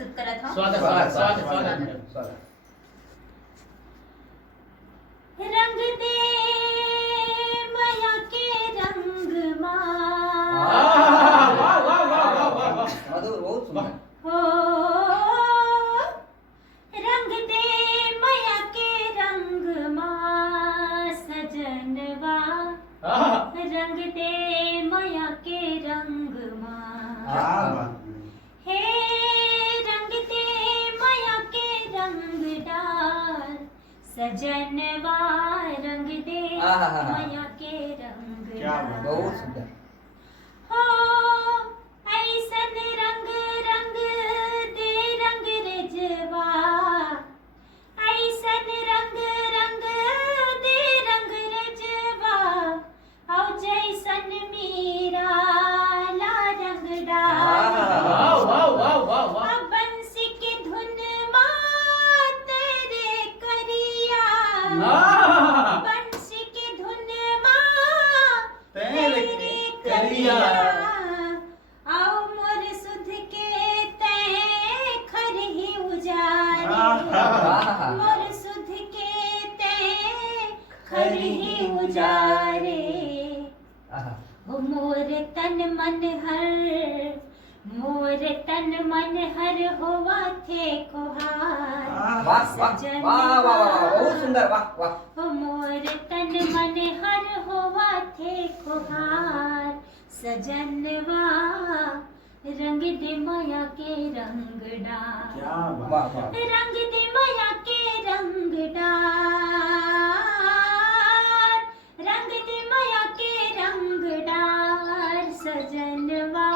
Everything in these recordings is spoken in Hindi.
प्रस्तुत करत हूँ। स्वागत स्वागत स्वागत स्वागत स्वागत। रंग दे माया के रंग माँ, वाह वाह वाह वाह वाह, मधुर, बहुत सुंदर। हो रंग दे माया के रंग माँ सजनवा, रंग दे माया के रंग माँ, हे रंग दे माया के रंग डाल सजनवा, रंग दे माया के रंग डाल। बहुत सुंदर। हो ऐसन रंग रंग दे रंग रेजवा, ऐसन रंग रंग दे रंग रेजवा, औ जैसन मीरा ला रंग डाल। वाह वाह वाह वाह वाह। अब बंसी की धुन माँ तेरे करिया, बंसी की धुन माँ तेरे करिया, आओ मोर सुध के तै खर ही उजारे, मोर सुध के तै खर ही उजारे, हो मोर तन मन हर, मोर तन मन हर होवा थे खुहार वाह वाह वाह वाह, बहुत सुंदर। वाह वाह। हो मोर तन मन हर होवा थे खुहार सजनवा, रंग दे माया के रंग डाल, वाह वाह। रंग दे माया के रंग डाल, रंग दे माया के रंग डाल सजनवा,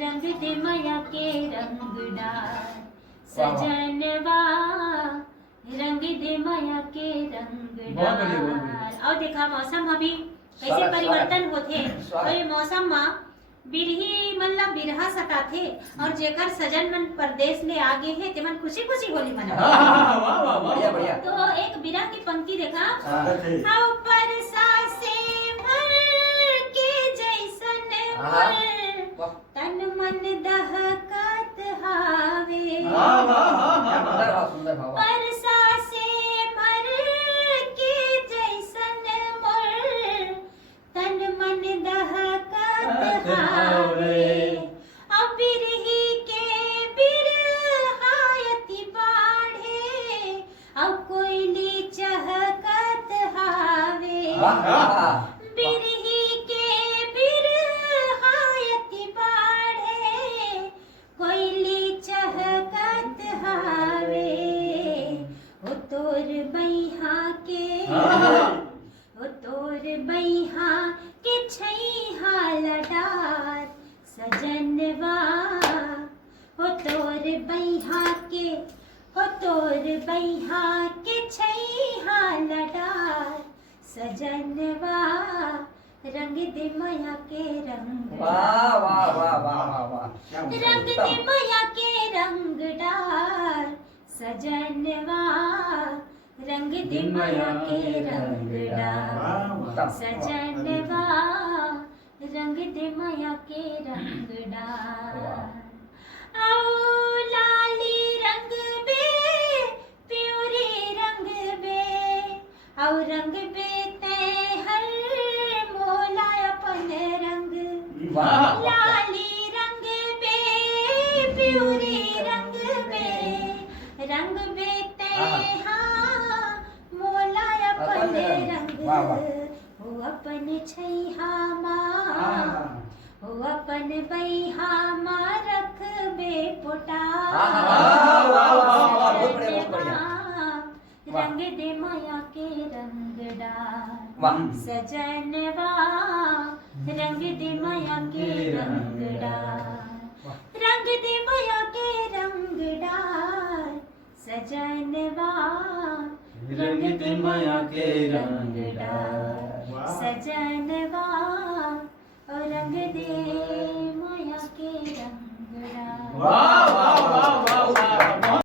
रंग दे माया के रंग डाल सजनवा, रंग दे माया के रंग बहुत बढ़िया, बहुत बढ़िया। डाल। और देखा मौसम अभी कैसे स्वागत, परिवर्तन होथे, स्वागत। तो मौसम मा बिरही मतलब बिरहा सताथे, और जेकर सजन मन परदेश ले आगे है ते मन खुशी खुशी होली मना। वाह वाह वाह बढ़िया बढ़िया। तो एक बिरह की पंक्ति देखा, स्वागत है। हाउ परसा से भर के जैसन मोर, वाह। तन मन दहकत हावे, वाह वाह वाह सुंदर वाह। भाव, सुंदर भाव। परसा से भर के जैसन मोर, तन मन दहकत हावे, अब बिरही के बिरहायति बाढ़े, अब कोयली चहकत हावे, वाह वाह। बिरही के बिरहायति बाढ़े, कोयली चहकत हावे, ओ तोर बैहा के, ओ तोर बैहा के छैहा लडार सजनवा, ओ तोर बैहा के, ओ तोर बैहा के छैहा लडार सजनवा, रंग दे माया के रंग वाह वाह वाह वाह वाह वाह। रंग दे माया के रंग डाल सजनवा, रंग दे माया के रंग डाल सजनवा, रंग दे माया के रंग डाल। आओ लाली रंग बे प्यूरी रंग बे, आओ रंग बे तै हर मोला अपन रंग, वाह। लाली रंग बे प्यूरी रंग बे, रंग बे तै हाँ मोला अपन रंग, वाह, वाह। हो अपन छैहा माँ, हो अपन बैहा माँ रख बे पोटा, वाह, वाह, वाह, वाह, बहुत बढ़िया, बहुत बढ़िया। रंग दे माया के रंग डाल वाह। सजनवा, रंग दे माया के रंग डाल, रंग दे माया के रंग डाल सजनवा, रंग दे माया के रंग डाल सजनवा, और रंग दे माया के रंग डाल। वाह वाह वाह वाह